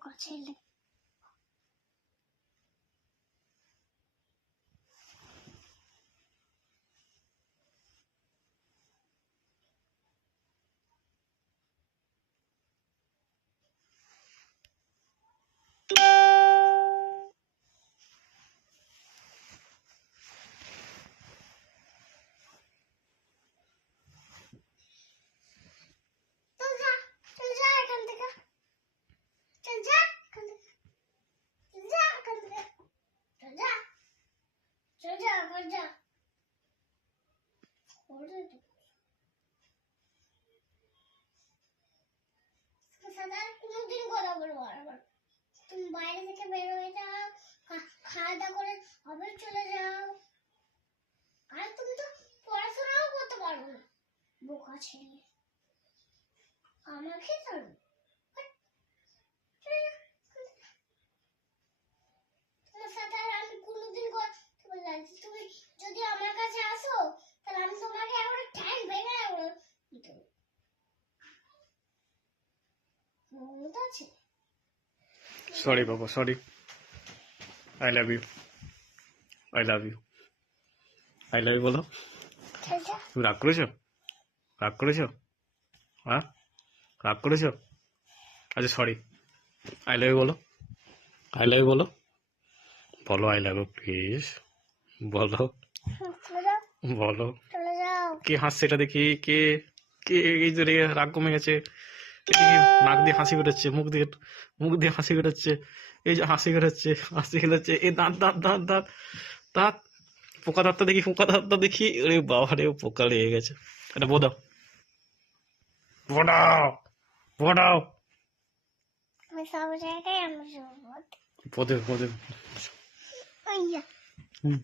বোকা ছেলে। কোনদিন কথা বলবো আবার, তুমি বাইরে থেকে বের হয়ে যাও, খাওয়া দাওয়া করে আবার চলে যাও, আর তুমি তো পড়াশোনাও করতে পারবে না, বোকা ছেলে। আমাকে ছাড়ো, তোমার সাথে আর আমি কোনদিন কথা বললাম। তুমি যদি আমার কাছে আসো তাহলে আমি তোমাকে একবার ঠ্যাং ভেঙে দেবো। সরি বাবা, sorry. I love you, I love you, I love you বলো। তুমি রাগ করেছো? রাগ করেছো? হ্যাঁ, রাগ করেছো? আচ্ছা সরি। আই লাভ ইউ বলো, আই লাভ ইউ বলো, বলো আই লাভ ইউ প্লিজ, বলো বলো। কে হাসছে এটা দেখি? কে কে এই যে রাগ কমে গেছে, নাক দিয়ে হাসি বেরোচ্ছে, মুখ দিয়ে হাসি বেরোচ্ছে, এই যে হাসি বেরোচ্ছে, হাসি বেরোচ্ছে, এই দাঁত দাঁত দাঁত দাঁত দাঁত, পোকা দাঁতটা দেখি, পোকা দাঁতটা দেখি। আরে বাবা রে, পোকা লেগে গেছে। এটা বোদাও, বোদাও, বোদাও, আমি সব জায়গায় আমি বোদে বোদে। হুম